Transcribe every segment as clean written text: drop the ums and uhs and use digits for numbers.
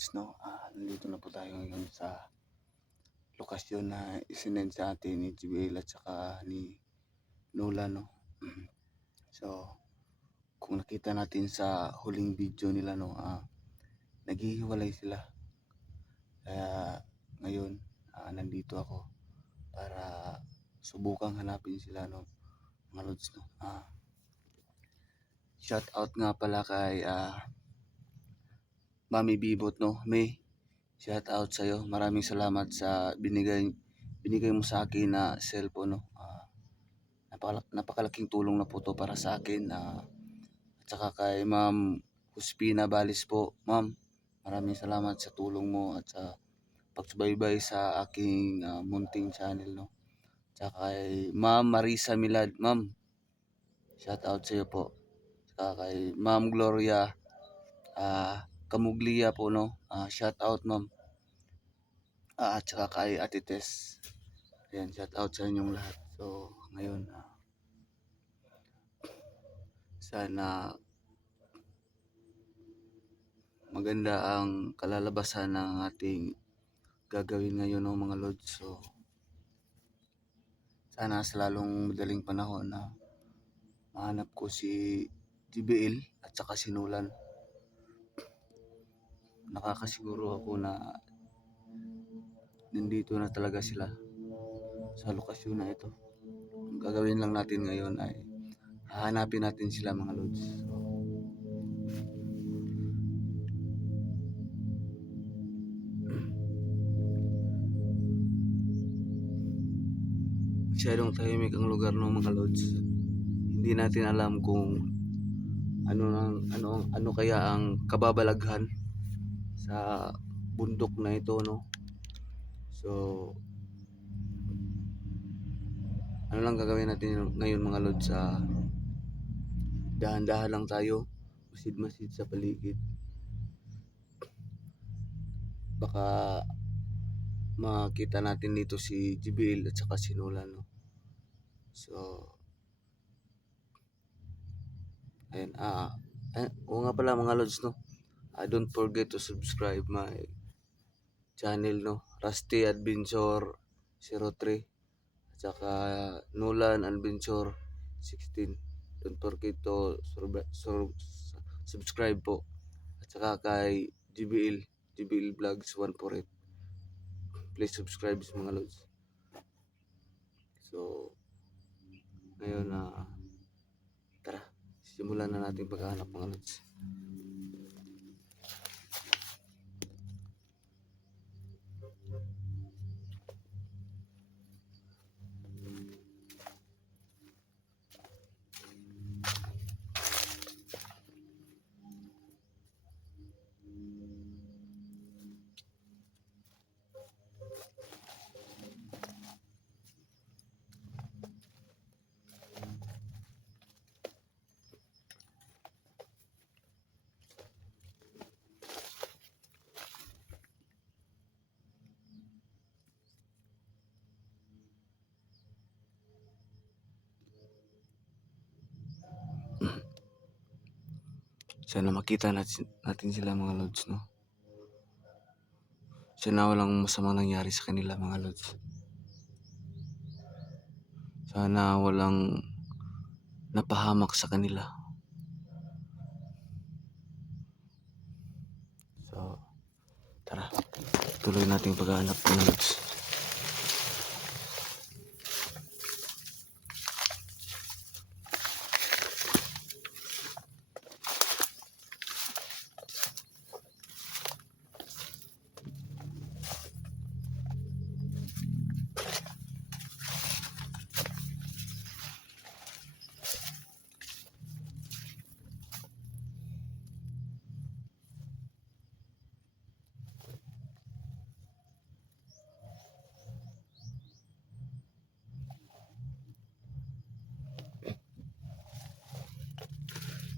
Lods, no? Nandito na po tayo ngayon sa lokasyon na isinend sa atin ni JBL at saka ni Nola, no? So, kung nakita natin sa huling video nila, no, naghihiwalay sila. Kaya ngayon, nandito ako para subukang hanapin sila, no, mga Lods, no? Shout out nga pala kay Mami Bibot, no? May shout out sa iyo. Maraming salamat sa binigay mo sa akin na cellphone, no. Napakalaking tulong na po to para sa akin. At saka kay Ma'am Huspina Balis po. Ma'am, maraming salamat sa tulong mo at sa pagsubaybay sa aking munting channel, no. At saka kay Ma'am Marisa Milad, ma'am, shout out sa iyo po. At saka kay Ma'am Gloria Kamuglia po, no. Shout out, ma'am. At saka kay Ate Tess. Ayan, shout out sa inyong lahat. So, ngayon, sana maganda ang kalalabasan ng ating gagawin ngayon, no, mga Lods. So, sana sa lalong madaling panahon na mahanap ko si JBL at saka si Nolan. Nakakasiguro ako na nandito na talaga sila sa lokasyon na ito. Ang gagawin lang natin ngayon ay hahanapin natin sila, mga Lods. So, masyadong tahimik ang lugar, no, mga Lods. Hindi natin alam kung ano kaya ang kababalaghan sa bundok na ito, no. So, ano lang gagawin natin ngayon, mga Lods? Dahan-dahan lang tayo, masid-masid sa paligid. Baka makita natin dito si JBL at saka si Nolan, no. So, ayun, oo nga pala, mga Lods, no. Don't forget to subscribe my channel, no. Rusty Adventure 03 at saka Nolan Adventure 16. Don't forget to subscribe po. At saka kay JBL Vlogs 148. Please subscribe, mga Lods. So, ngayon tara, simulan na natin paghahanap, mga Lods. Sana makita natin sila, mga Lods, no. Sana walang masamang nangyari sa kanila, mga Lods. Sana walang napahamak sa kanila. So, tara, tuloy natin paghahanap, mga Lods.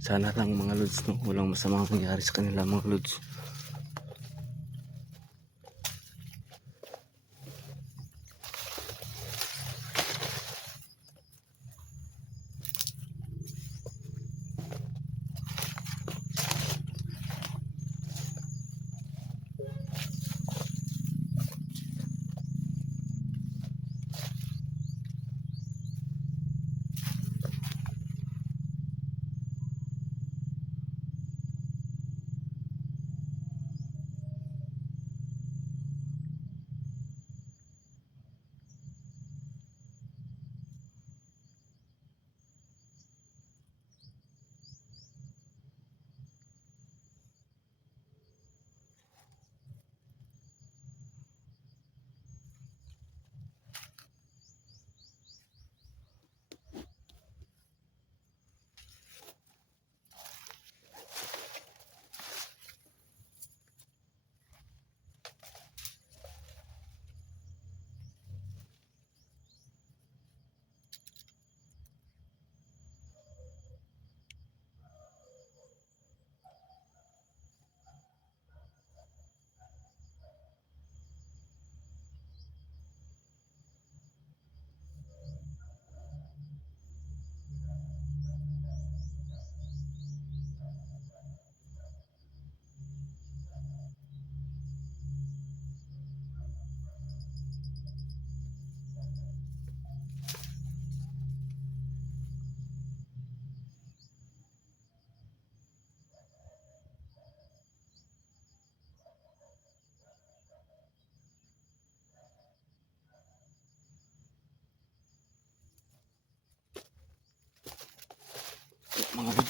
Sana lang, mga Lods, no, walang masamang nangyari sa kanila, mga Lods.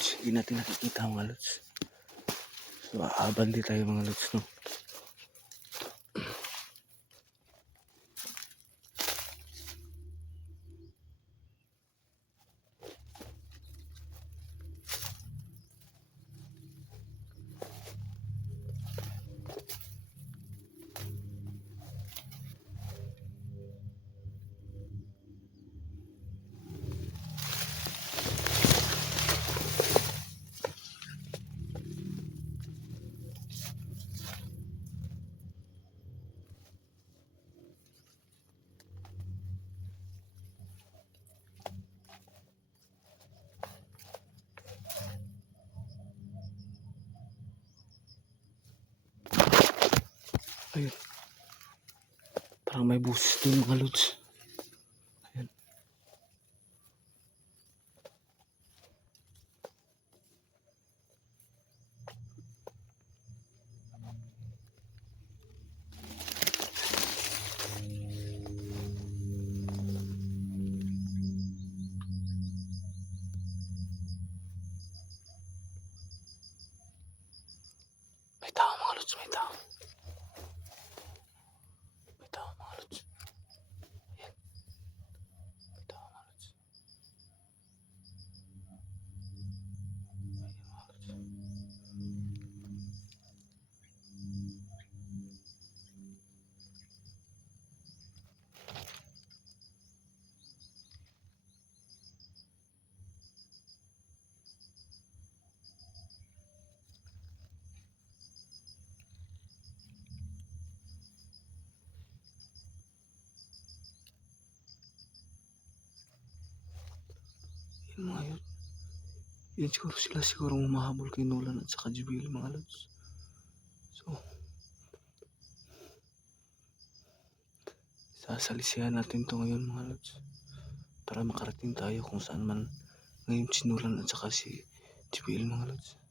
lods, hindi natin nakikita mga lods. So aaban din tayo mga lods, no. Ayun. Parang may busis doon mga lods. Ayun. May tao mga lods, may tao. May tao mga lods. Ayan. May tao mga lods. Ayan mga lods. Yun mga yun. Yan siguro sila siguro umahabol kay Nolan at saka Jubil mga lods. So, sasalisihan natin to ngayon mga lods. Para makarating tayo kung saan man ngayon si Nolan at saka si Jubil mga lods.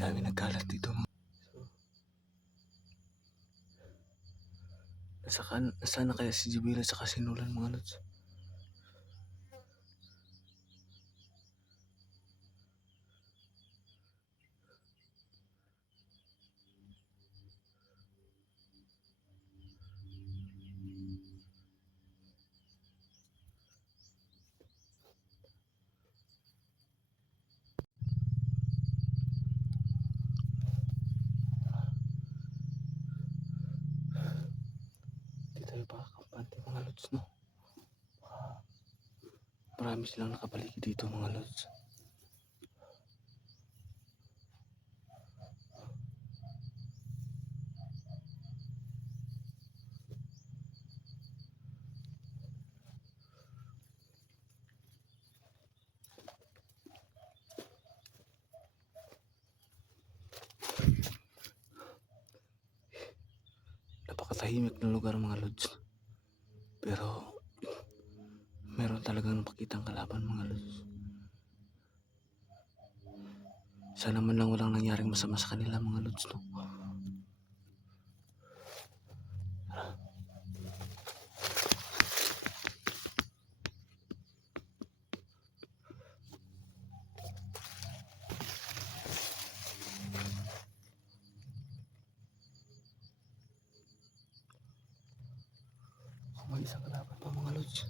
Dami nagkalat dito. Nasaan na kaya si Jubila sa Nolan mga lods? Di tayo pakakampante mga lods, no? Marami silang nakapaligid dito mga lods. Napakatahimik na lugar mga lods. Pero meron talagang napakitang kalaban mga lods. Sana man lang walang nangyaring masama sa kanila mga lods, no? May isang kalaban pa mga lods.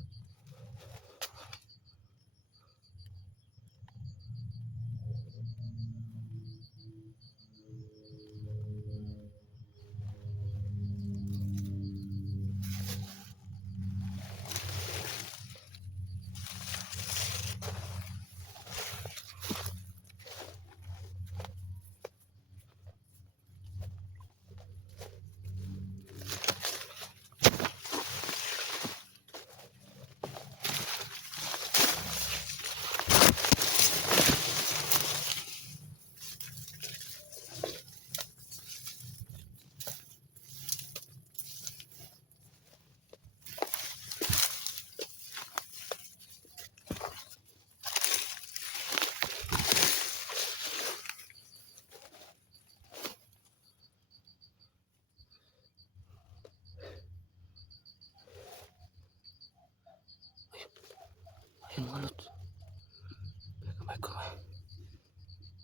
Ayun mga lods.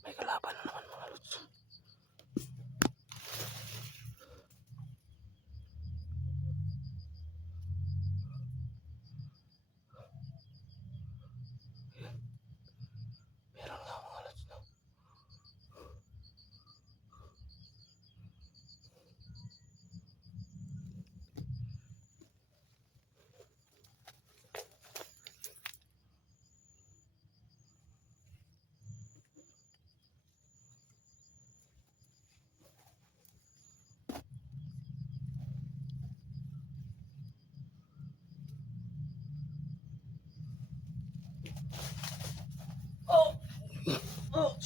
May kalaban na naman mga lods. Meron nga mga lods, no?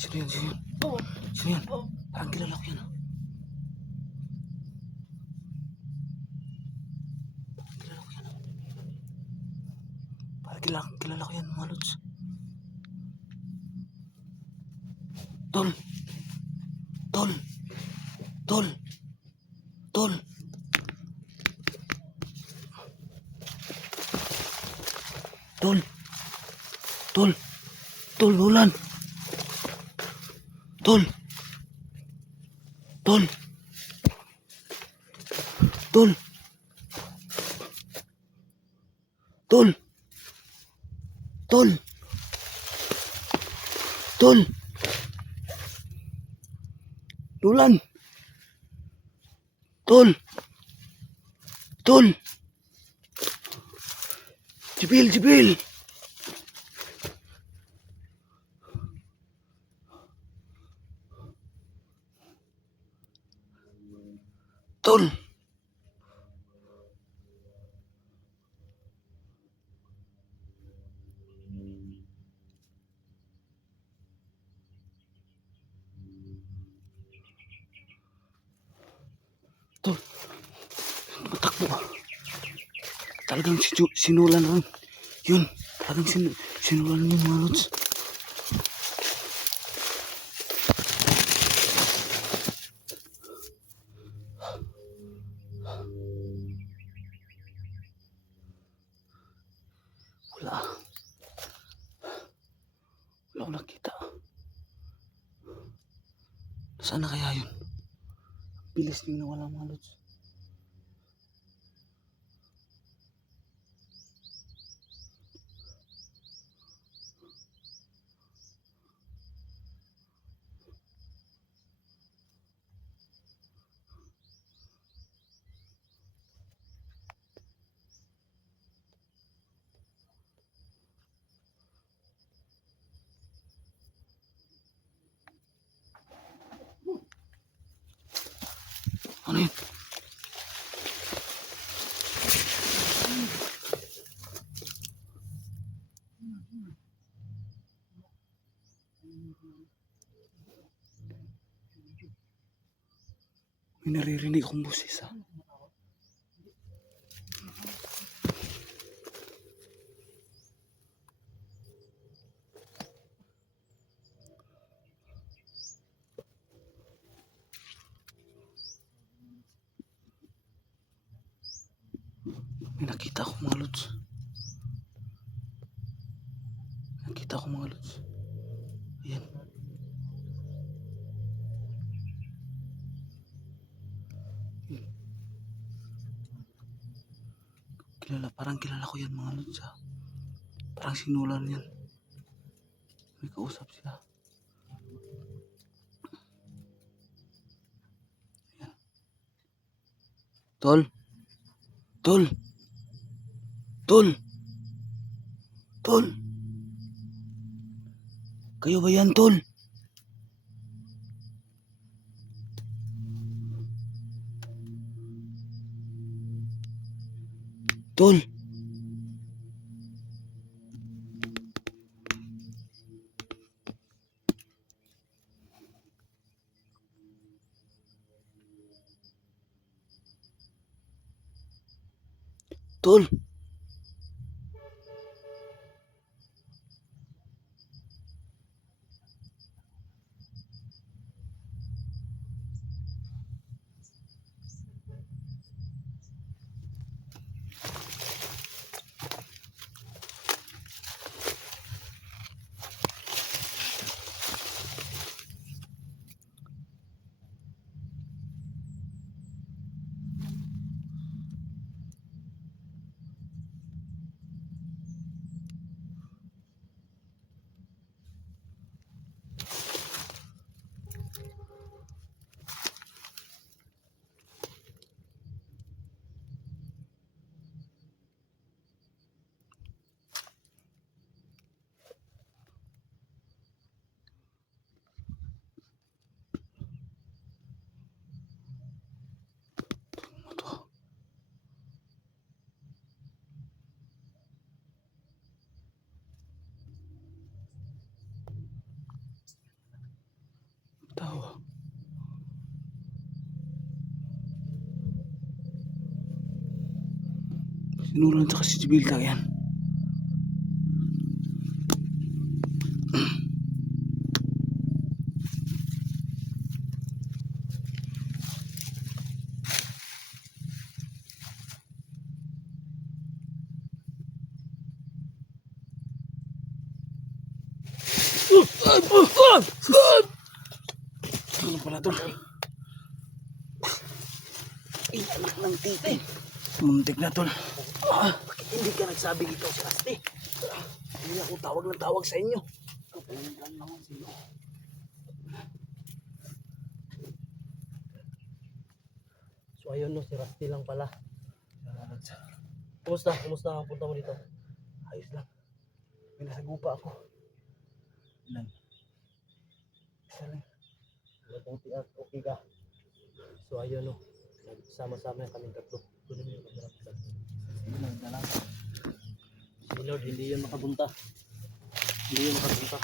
Sino yan? Sino yan? Sino yan? Parang kilala ko yan, ah. Kilala ko yan, ah. Parang kilala ko yan mga lods. Tol! Tol! Tol! Tol! Tol! Tol! Tol! Nolan! Tol! Tol! Tol! Tol! Tol! Tol! Nolan! Tol! Tol! Jibil! Tol! Tol! Matakbo. Talagang sinulan ron. Yun. Talagang sinulan yun mga lods. Wala. Wala akong nakita. Nasaan na kaya yun? Bilis niyong nawala mga lods. Ano yun? May naririnig akong boses ha. May nakita ako mga lods. Nakita ko mga lods. Ayan. Parang kilala ko yan mga lods ha. Parang sinulan yan. May kausap sila. Ayan. Tol. Tol. Tol. Tol. Kayo ba yan, tol? Tol. Tol. Tawa. Sinulan sa kasi si Bilta yan. Ano pala to? Anak ng titi. Muntik na tol. Bakit hindi ka nagsabi dito sa Asti? Hindi ako tawag ng tawag sa inyo. Kapalingan naman sila. So ayun no, si Rusty lang pala. Kumusta? Kumusta ang punta mo dito? Ayos lang. May nasagupa ako. Ilan? Isa lang. Mabuti at okay ka. So ayun no, nagsama-sama yung kaming tatlo. Kunin mo yung kamera ko. Ilan na lang. Si Lord, hindi yun makabunta. Hindi yun makabunta.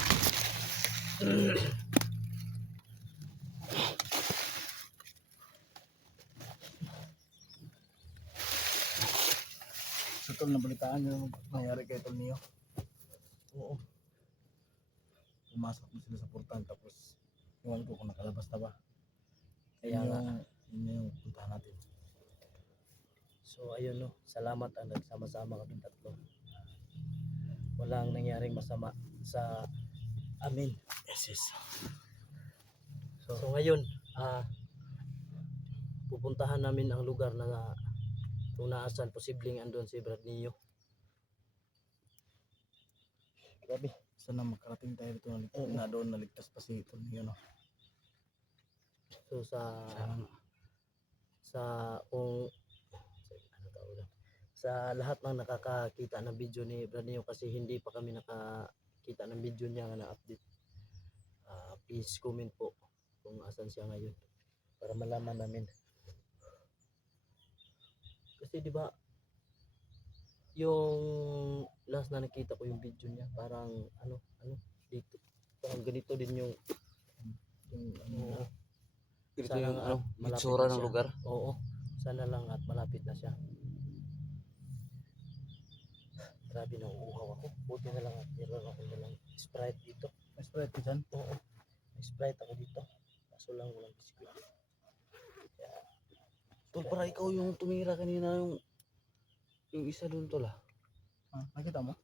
So tol, nabalitaan nyo nangyari kay Tol Neo. Oo. Pumasok mo sila sa portal tapos iwan ko kung nakalabas na ba. Kaya nga. Yun yung puntahan natin. So ayun no, salamat ang nagsama-sama kaming tatlo. walang nangyaring masama sa amin. Yes. So ngayon, pupuntahan namin ang lugar na kung naasan posibleng andun si Brad Neo. Grabe, sana makarating tayo dito na doon naligtas pa si Tony, no? So kung ano tawag lang, sa lahat ng nakakakita ng video ni Brad Neo, kasi hindi pa kami nakakita ng video niya na update. Please comment po kung asan siya ngayon para malaman namin. Kasi di ba yung last na nakita ko yung video niya, parang ano dito, parang ganito din yung oo. Ito Sana yung nga malapit itsura na ng siya. lugar. Oo, sana lang at malapit na siya. Grabe, nauuhaw ako. Buti na lang at meron ako nalang Sprite dito. May Sprite ka dyan? Oo, may Sprite ako dito. Kaso lang walang biskuit. Tol, para ikaw yung tumira kanina, yung isa doon, tol, ah. Nakita mo?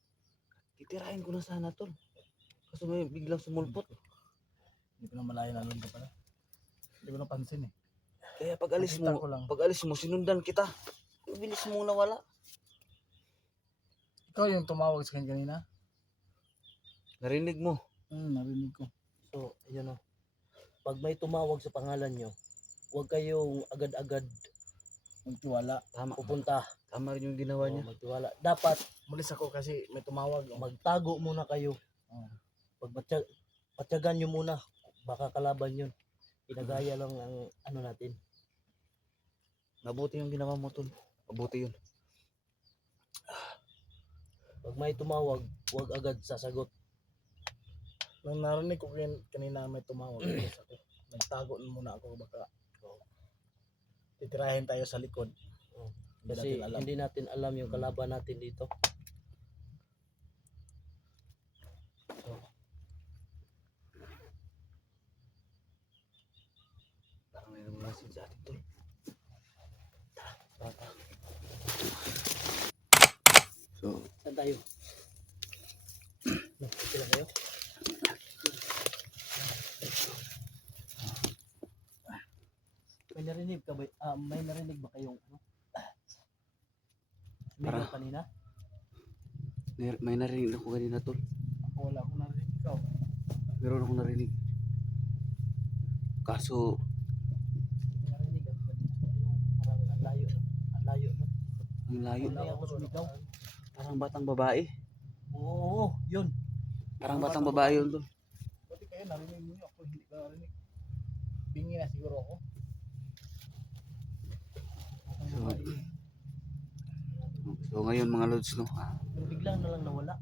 Titirahin ko na sana, tol. Kaso may biglang sumulpot. Hindi ko na malayo na ka pala. Hindi ko napansin eh. Kaya Nakita ko lang. pag alis mo, sinundan kita. Ang bilis mo nawala. Ikaw yung tumawag sa kanya kanina? Narinig mo. Narinig ko. So, ayun o. Pag may tumawag sa pangalan nyo, huwag kayong agad-agad Magtiwala. Tama. pupunta. Tama rin yung ginawa niya. Magtiwala. Dapat Mulis ako kasi may tumawag. magtago muna kayo. Oh. Pag patyagan nyo muna, baka kalaban yun. Pinagaya lang ang ano natin. Mabuti yung ginawa mo, tol. Mabuti yun. Pag may tumawag, huwag agad sasagot. Nung narinig ko kanina may tumawag. Mulis ako. Nagtago muna ako baka titirahin tayo sa likod. Kasi hindi natin alam yung kalaban natin dito. So, Parang may namasin sa atin, tol. Tara. So, saan tayo? Okay lang kayo? May narinig ka ba? May narinig ba kayong ano? Sumigaw Para. kanina? may narinig ako kanina, tol. Ako wala akong narinig. Ikaw. Meron akong narinig. Kaso, Narinig ako kanina. Yung parang ang layo. Ang layo. No? ang layo. Wala ako sumigaw. Parang batang babae. Oo, yun. Parang batang babae yun, tol. Buti kayo narinig niyo. Ako hindi ko narinig. Bingi na siguro ako. So ngayon mga lods, no, Pero biglang na lang nawala.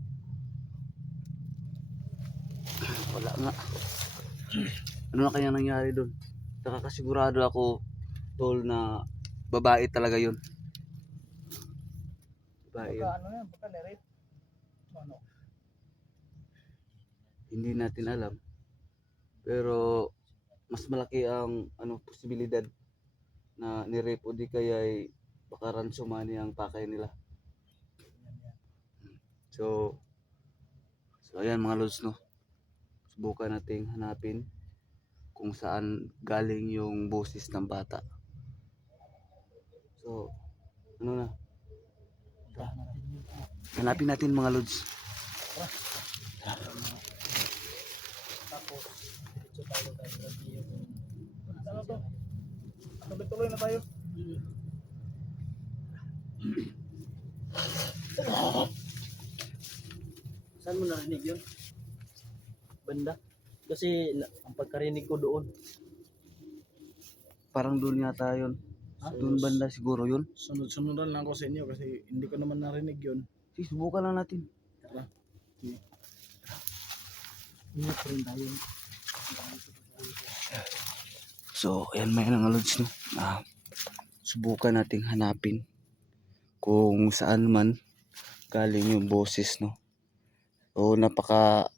wala nga. Ano na kaya nangyari doon? Nakakasigurado ako, tol, na babae talaga yun. Babae yun. Baka ano yan? Baka na-rape? Ano? Hindi natin alam. Pero mas malaki ang posibilidad na ni-rape o di kaya ay baka ransoman ang pakay nila. So ayan mga lods, no. Subukan nating hanapin kung saan galing yung boses ng bata. So ano na? Hanapin natin mga lods. Tapos, diretso tayo kay Radio. Ano to? Tuloy na tayo. Saan mo narinig yun? Banda? Kasi ang pagkarinig ko doon. Parang doon yata yun. Doon banda siguro yun. Sunod-sunudan lang ako sa inyo kasi hindi ko naman narinig yun. Subukan lang natin. Tara. Ingat rin tayo. So ayan mga lods, no. Subukan nating hanapin kung saan man galing yung boses, no. So napakalaki,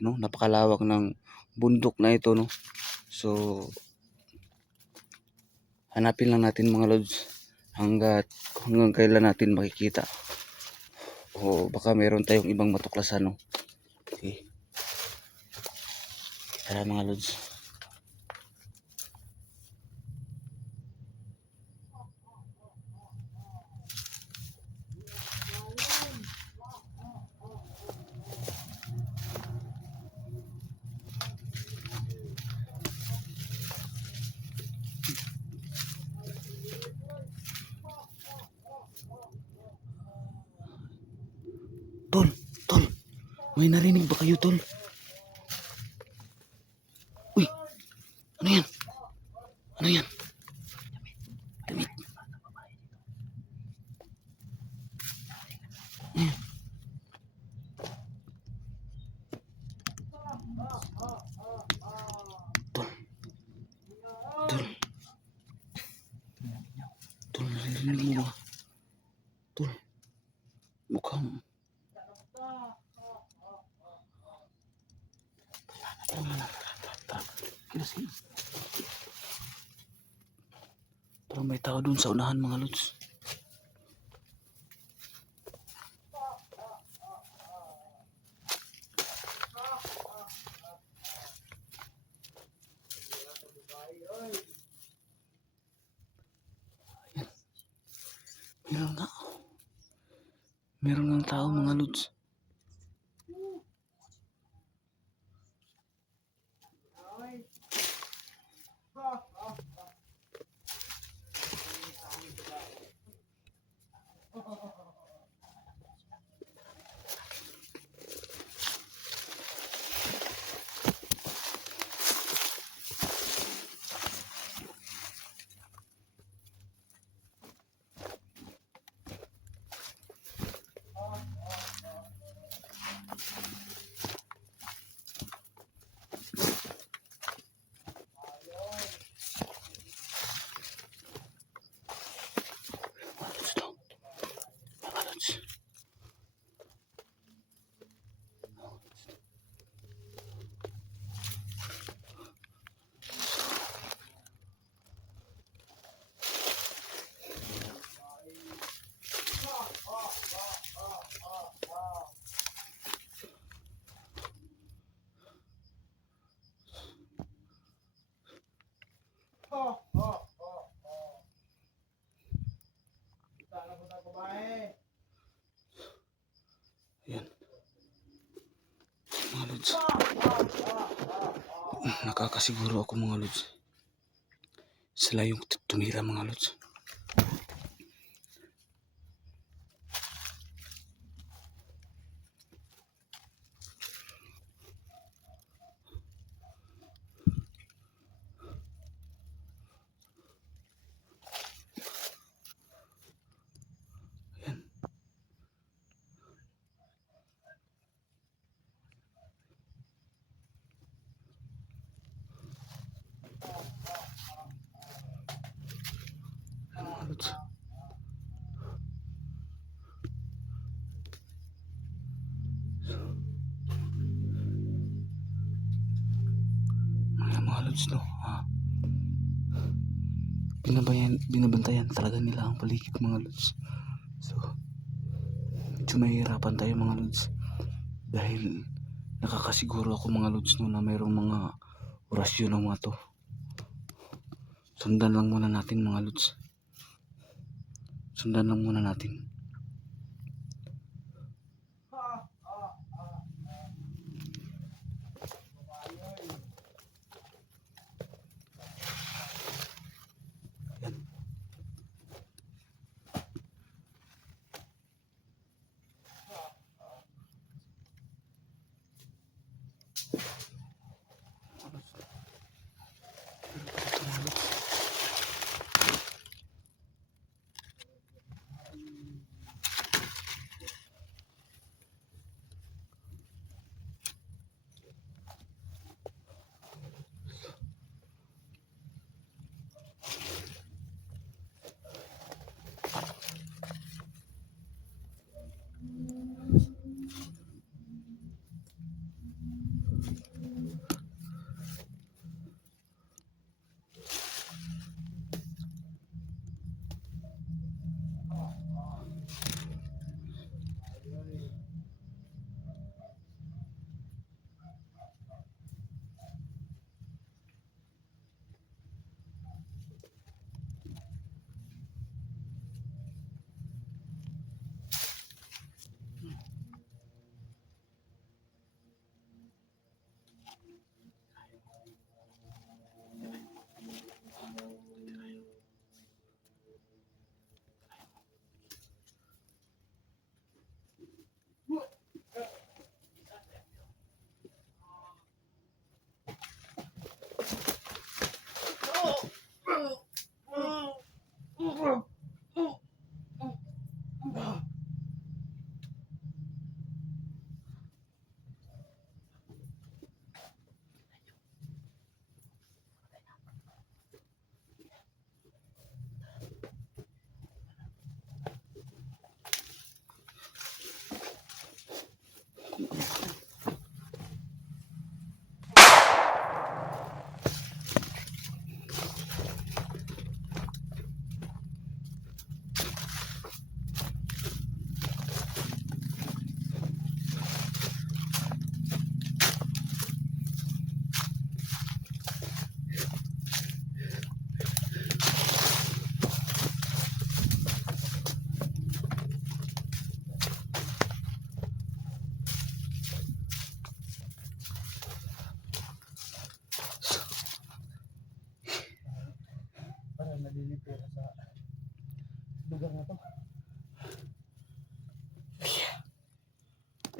no, napakalawak ng bundok na ito, no. So hanapin lang natin mga lods hanggang kailan natin makikita O baka meron tayong ibang matuklasan, no? Okay. Tara mga lods. Tol, tol. May narinig ba kayo, tol? Uy, ano yan? Ano yan? Damit. Ayan. Tol. Tol. Tol, naririnig mo ba? Tol. Mukhang. Kasi. Parang may tao dun sa unahan mga lods. Meron nga. Meron ng tao mga lods. Yan. Mga lods. Nakakasiguro ako mga lods. Sila yung tumira mga lods. Yan. Mga lods. Mga lods no. Binabantayan talaga nila ang paligid mga lods. So, medyo mahihirapan tayo mga lods. Dahil nakakasiguro ako mga lods no na mayroong mga orasyon ng mga to. Sundan lang muna natin mga lods. Sundan lang muna natin. Yan.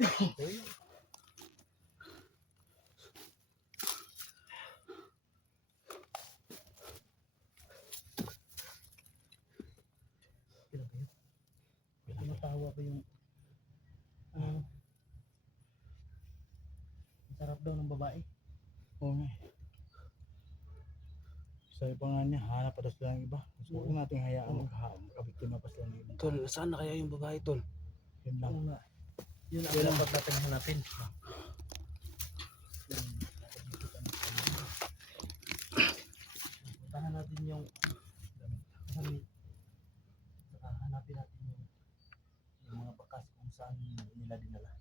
Tumatawa pa yung ang sarap daw ng babae. Oo nga. Sabi pa nga niya, hanap pa daw sila ng iba. So, huwag natin hayaan makabiktima pa sila ng iba. Tol, saan na kaya yung babae, tol? Yun lang. Oo nga. Yun ang dapat natin hanapin. Puntahan natin yung damit. Saka hanapin natin yung mga bakas kung saan nila dinala.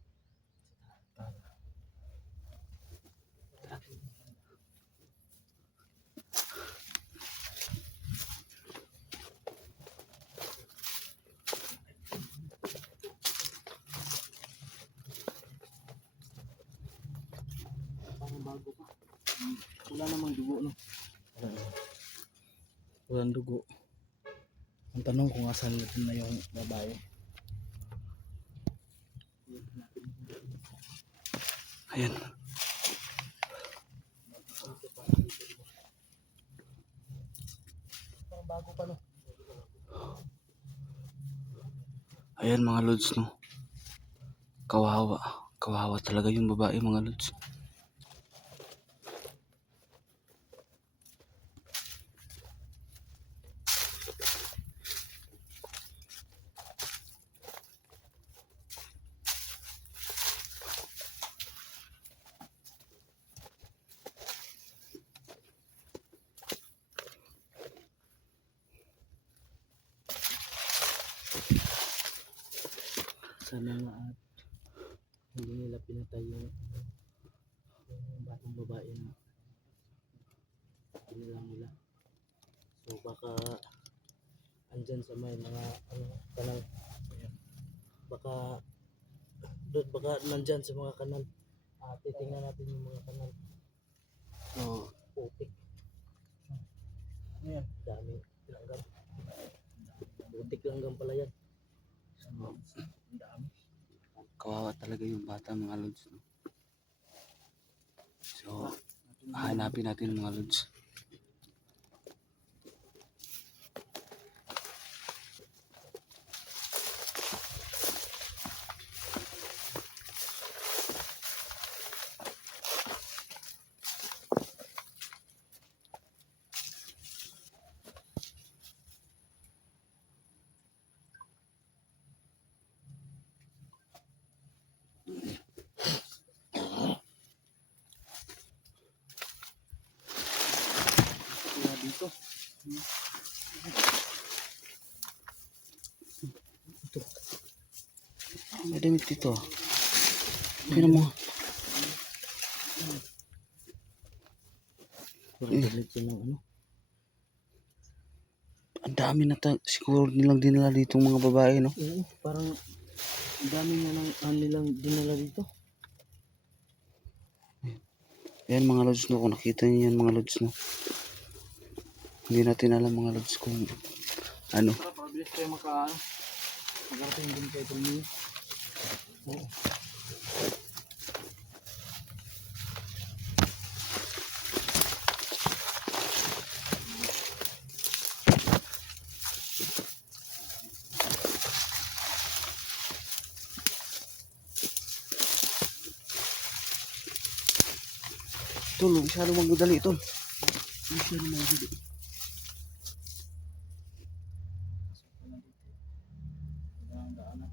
Parang bago pa. Wala namang dugo, no? Walang dugo. Ang tanong kung asan na yung babae. Ayan. Parang bago pa, no? Ayan mga lods, no. Kawawa. Kawawa talaga yung babae mga lods. Sana nga at hindi nila pinatay yung batang babae na nilang nila. So baka andyan sa may mga kanal. Ayan. Baka nandyan sa mga kanal. Titingnan natin yung mga kanal. So putik. Ayan. Dami langgam. Putik langgam pala yan. Ang dami. Kawawa talaga yung bata mga lods, no. So, hanapin natin mga lods. Kaya dito. May damit dito. Tingnan mo. Ang dami na siguro nilang dinala dito mga babae, no. Oo, parang ang dami na nilang dinala dito. Ayan mga lods, no. Kung nakita niyo yan mga lods, no. Hindi natin alam mga lods kung ano. Para pabilis kayo magarating din kayo ito niyo. Oo. Tol, masyado magdali tol. Masyado magdali. Ang daanan.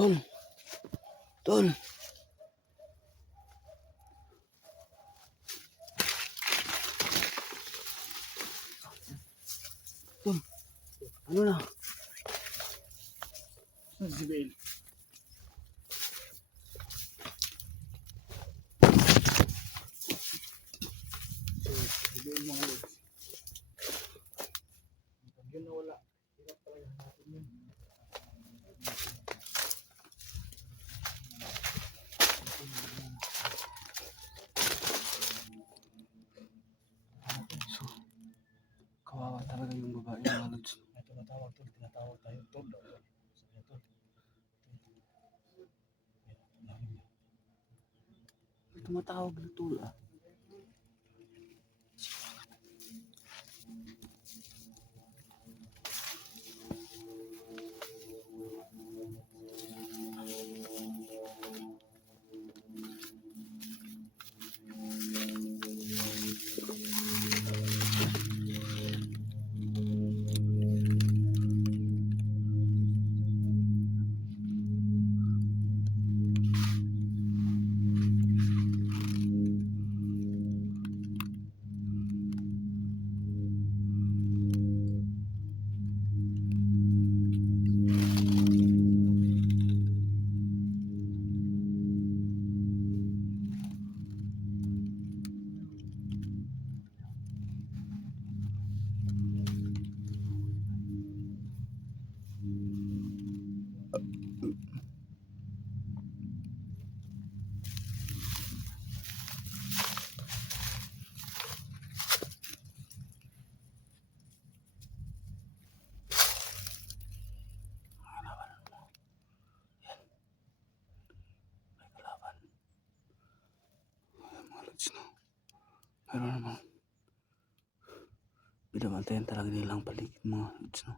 Tol. Tol. Tol. Ano na? Si Bale. So, si Bale mga lods. Pag yun nawala, hirap talaga hanapin yun. So, kawawa talaga yung babae mga lods. May tinatawag tol, tinatawag tayo tol daw. Sabi niya tol. May tumatawag na tol ah. Mga lods no. Pero naman. Binabantayan talaga nilang paligid mga lods no.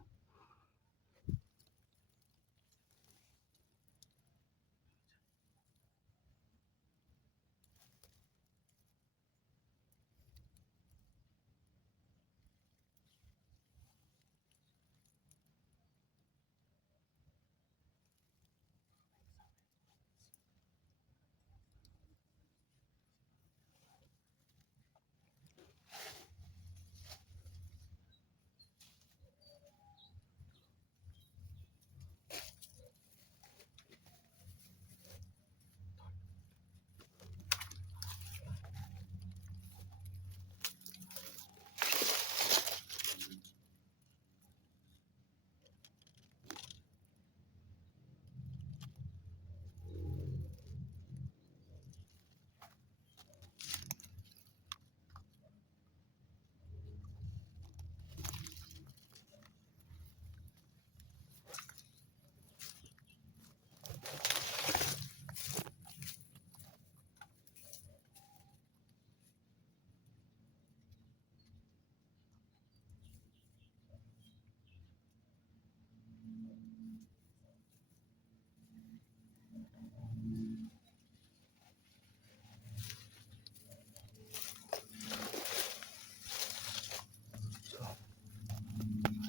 So,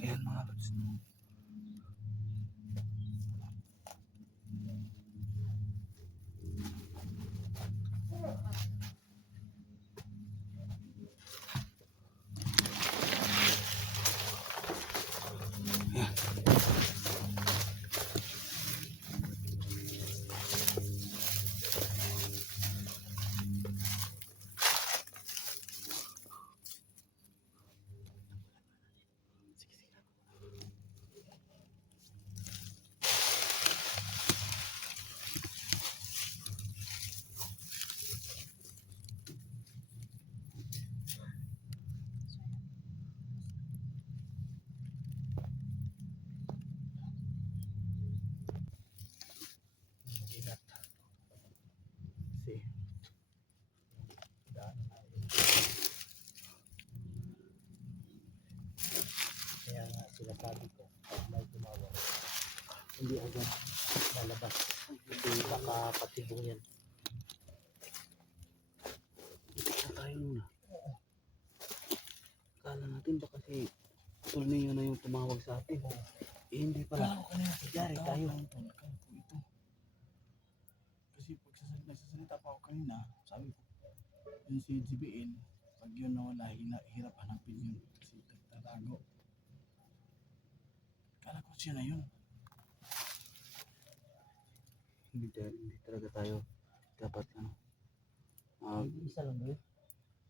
ayan mga lods no. Ingat. Kasi, daan na yun. Kaya nga sinasabi ko, pag may tumawag, hindi agad lalabas. Kasi baka patibong yan. Ito tayo muna. Kala natin ba kasi tol na yun na yung tumawag sa atin. Eh hindi pala. Kala ko kanina, Yari tayo. Akala ko ito. nagsasalita pa ako kanina, sabi ko, yung si GBL, pag yun nawala, hirap hanapin yun. Kasi tatago. Kala ko siya na yun. Hindi talaga tayo dapat mag, Isa lang ba yun?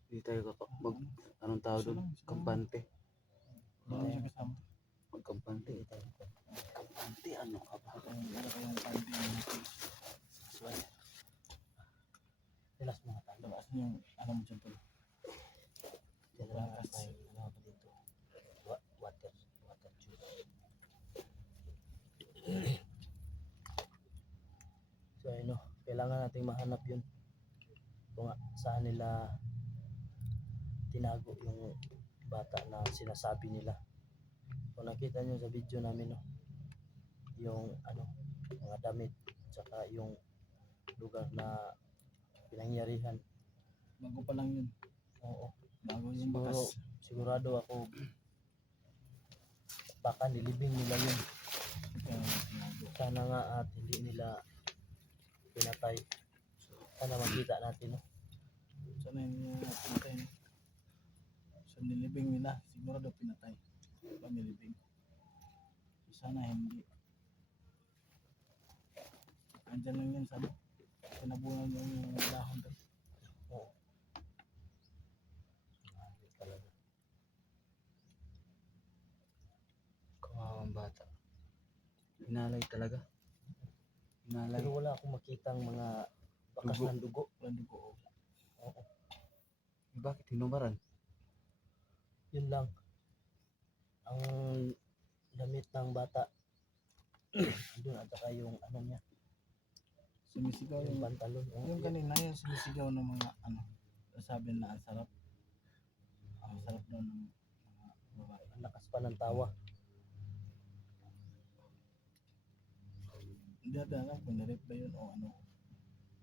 hindi tayo anong tawag Isa doon? lang, isa lang. Kampante. Hindi siya kasama. Magkampante. Kampante, ano ka ba? Wala kayong pandi yung case. So, Tilas mga talo. labas niyo yung ano mo dyan pala. Kailangan tayo, ano ako dito? Water tube. So ano, kailangan nating mahanap yun. Kung saan nila tinago yung bata na sinasabi nila. Kung nakita nyo sa video namin, no, yung ano, mga damit, tsaka yung lugar na pinangyarihan. Bago pa lang yun. Oo, Bago yung bakas. sigurado ako baka nilibing nila yun. Kaya tinago. Sana nga at hindi nila pinatay. Sana makita natin, no? Sana hindi niya pinatay. No? So nilibing nila, sigurado pinatay. Pag nilibing. So, sana hindi. Andyan lang yun, sana. Pinabunan yung dahon doon. Oo. Grabe talaga. Kawawang bata. Inalay talaga. Inalay. Pero wala akong makitang mga bakas Dugo. ng dugo. Walang dugo. Oo. Bakit hinubaran? Yun lang. Ang damit ng bata. Doon at saka yung ano niya, Sumisigaw yung yung pantalon. yung kanina yung sumisigaw ng mga ano, sabi na ang sarap. Ang sarap daw ng mga babae. Ang lakas pa ng tawa. Hindi natin alam kung nirip ba yun o ano.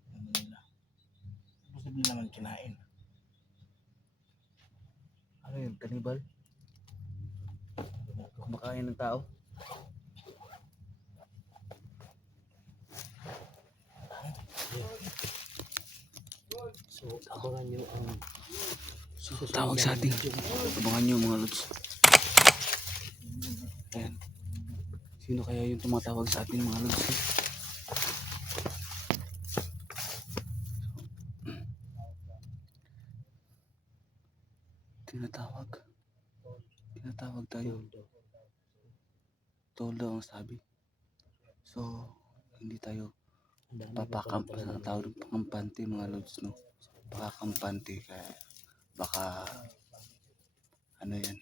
Ano nila. Posible naman kinain. Ano yun? Kanibal? Kumakain ng tao? So, abangan nyo ang susunod Tawag na sa atin. video. Abangan nyo mga lods. Ayan. Sino kaya yung tumatawag sa atin mga lods? Tinatawag. Tinatawag tayo. Toldo ang sabi. So, hindi tayo Ang dami pa pala talaga. tawag ng pakampante mga lods, no? Pakakampante kaya baka ano yan,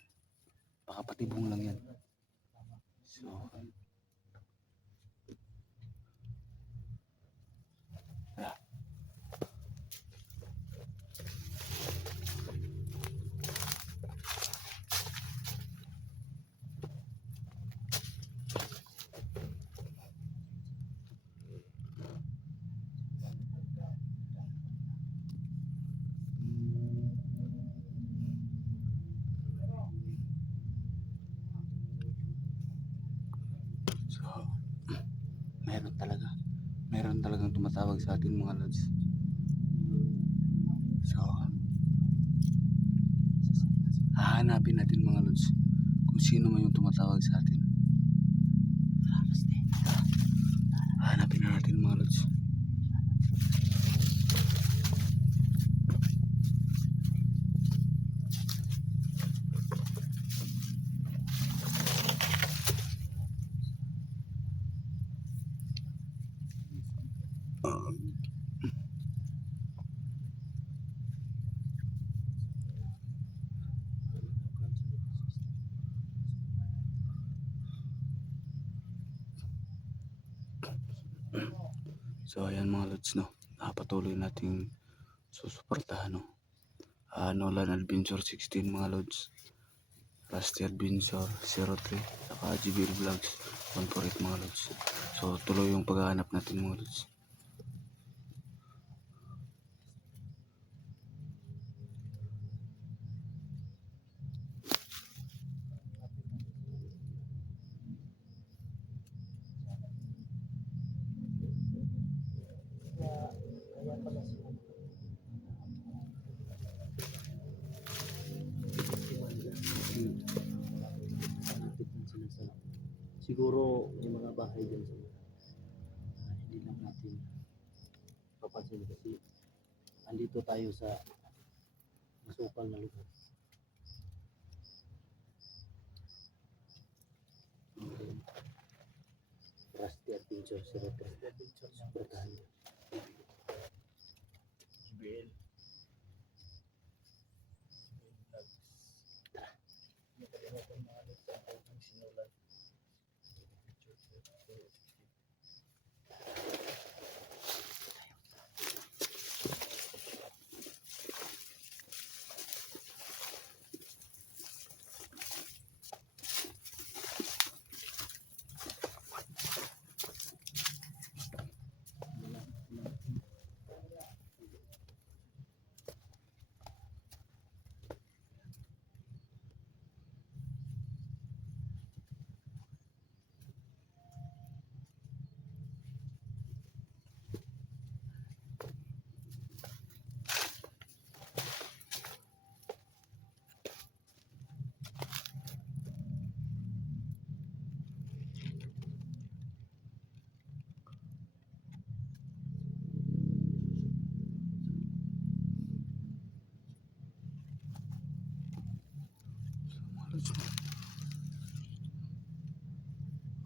baka patibong lang yan. So, yeah. So, meron talagang tumatawag sa atin mga lods. So, hahanapin natin mga lods kung sino man yung tumatawag sa atin. Hahanapin na natin mga lods. So ayan mga lods, no, patuloy nating susuportahan, no. Nolan Adventure 16 mga lods, Rusty Adventure 03, saka GBL Vlogs 148 mga lods. So tuloy yung paghahanap natin mga lods. Kaya siguro may mga bahay dyan sa hindi lang natin papansin kasi andito tayo sa masukal na lugar. Okay. Rusty Adventure, si Rusty Adventure, supportahan niyo. JBL. Vlogs. Hindi ka rin natin mga sa ang sinulat.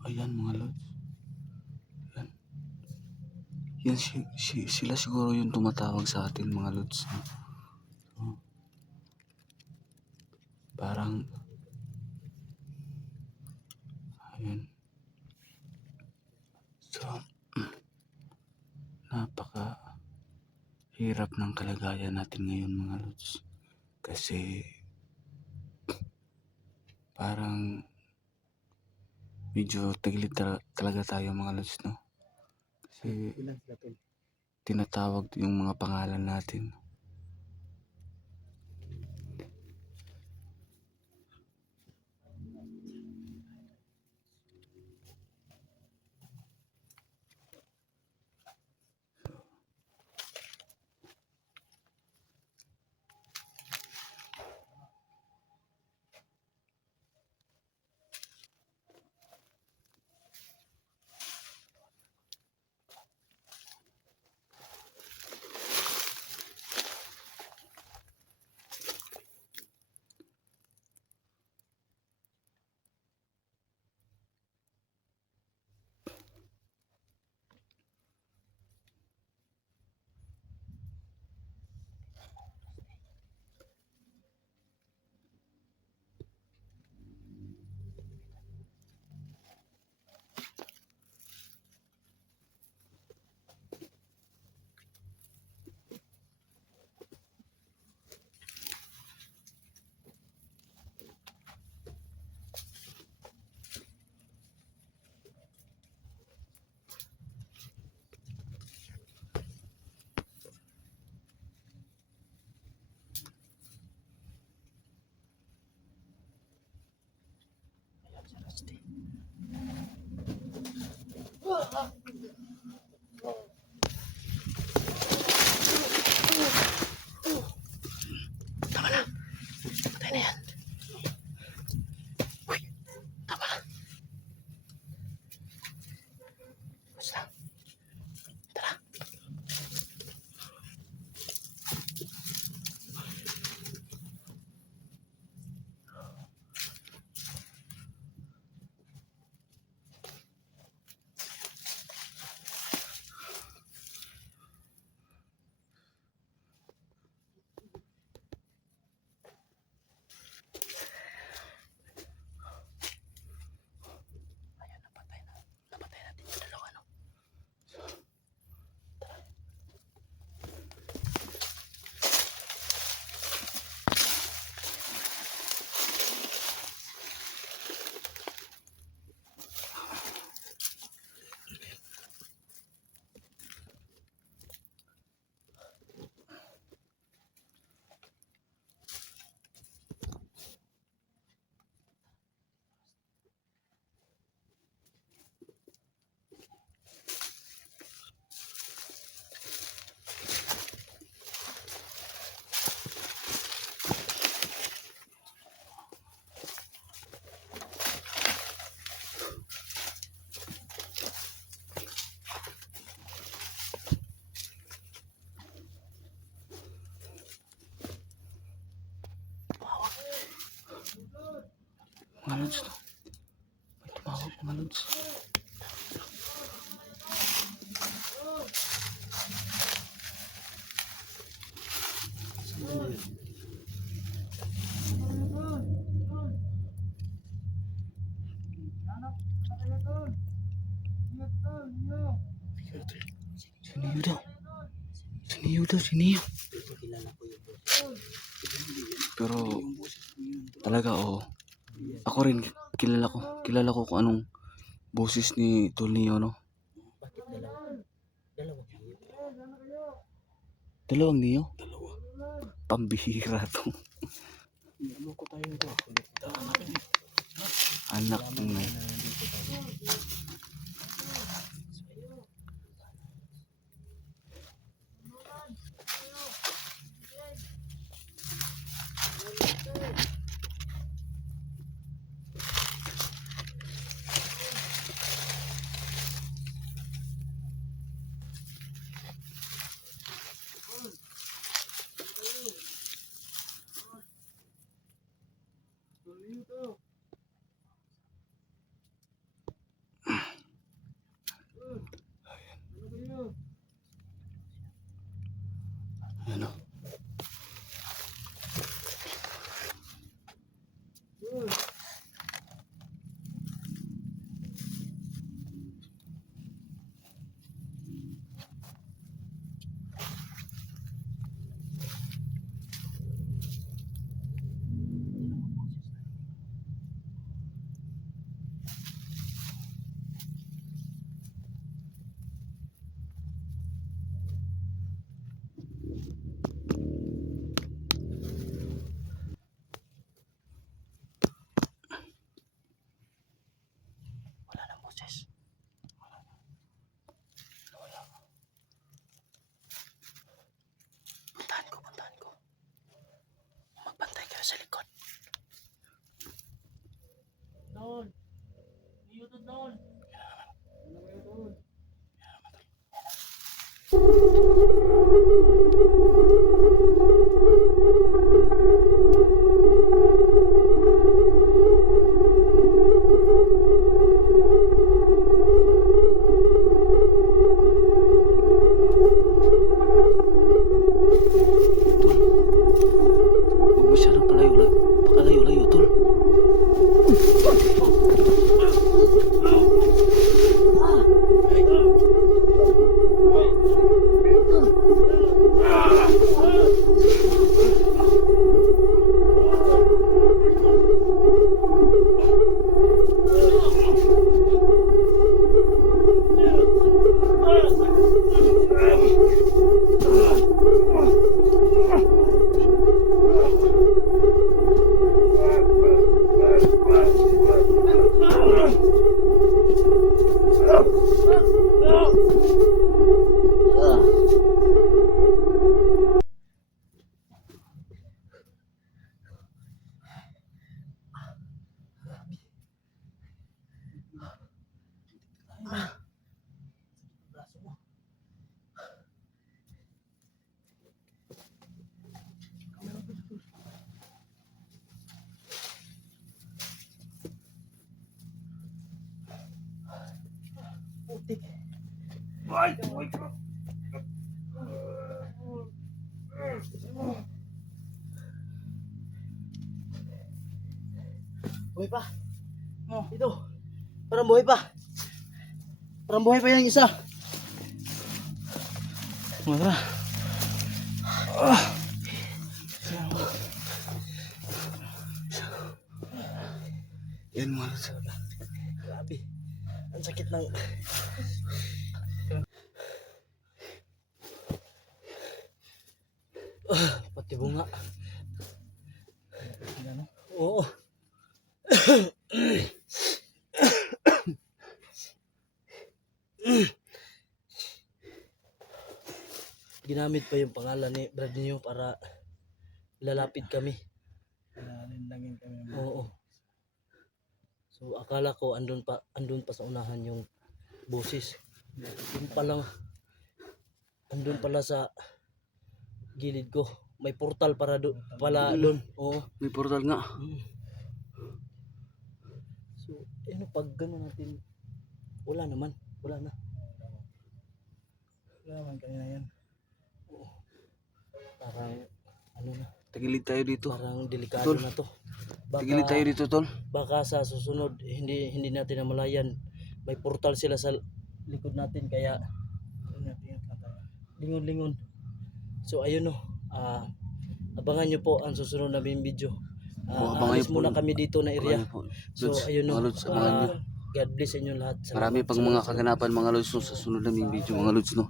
Ayan mga lods. Ayan. Yan sila siguro yung tumatawag sa atin mga lods. So, parang ayan. So napaka hirap ng kalagayan natin ngayon mga lods. Kasi parang medyo tagilid talaga tayo mga lods, no? Kasi Ilan sila tol? tinatawag yung mga pangalan natin. Mga lods to. May tumawag mga lods. Siniyo daw. Siniyo daw, siniyo. Kilala ko yung Pero talaga ako rin kilala ko kung anong boses ni Tol Neo, no? bakit dalawa? Dalawang niyo. Dalawang Neo? Pambihira to. Ano ko tayo ito? Anak ng ano? Wala nang boses. Wala. Puntahan ko. Magbantay kayo sa likod. Doon. Niyo to doon. Huwag masyadong pakalayo-layo, Tol. braso mo. Putik. Buhay pa. Oh. Ito. Parang buhay pa. Parang buhay pa yung isa. Tara. Yan mga lods. Grabe. Ang sakit ng... pati bunga. Ano? Oo. Ginamit pa yung pangalan ni Brad niyo para lalapit kami. Linlangin kami. Oo. So akala ko andun pa sa unahan yung boses. Yung pala andun pala sa gilid ko. May portal pala doon. Oo. May portal nga. Mm. ano pag gano'n natin, wala naman, wala na. Wala naman kanina yan. Oo. Parang ano na, Tagilid tayo dito. parang delikado Tol. na to. Tagilid tayo dito, tol. Baka sa susunod hindi natin namalayan, may portal sila sa likod natin, kaya Ingat lang tayo. lingon-lingon. So ayun no, abangan nyo po ang susunod naming video. Oo, abangan Alis nyo po. muna kami dito na area. Abangan po. So Lods, ayun no, mga Lods, abangan nyo. God bless sa inyo lahat. Marami pang mga kaganapan mga Lods no, sa sunod naming video mga Lods no.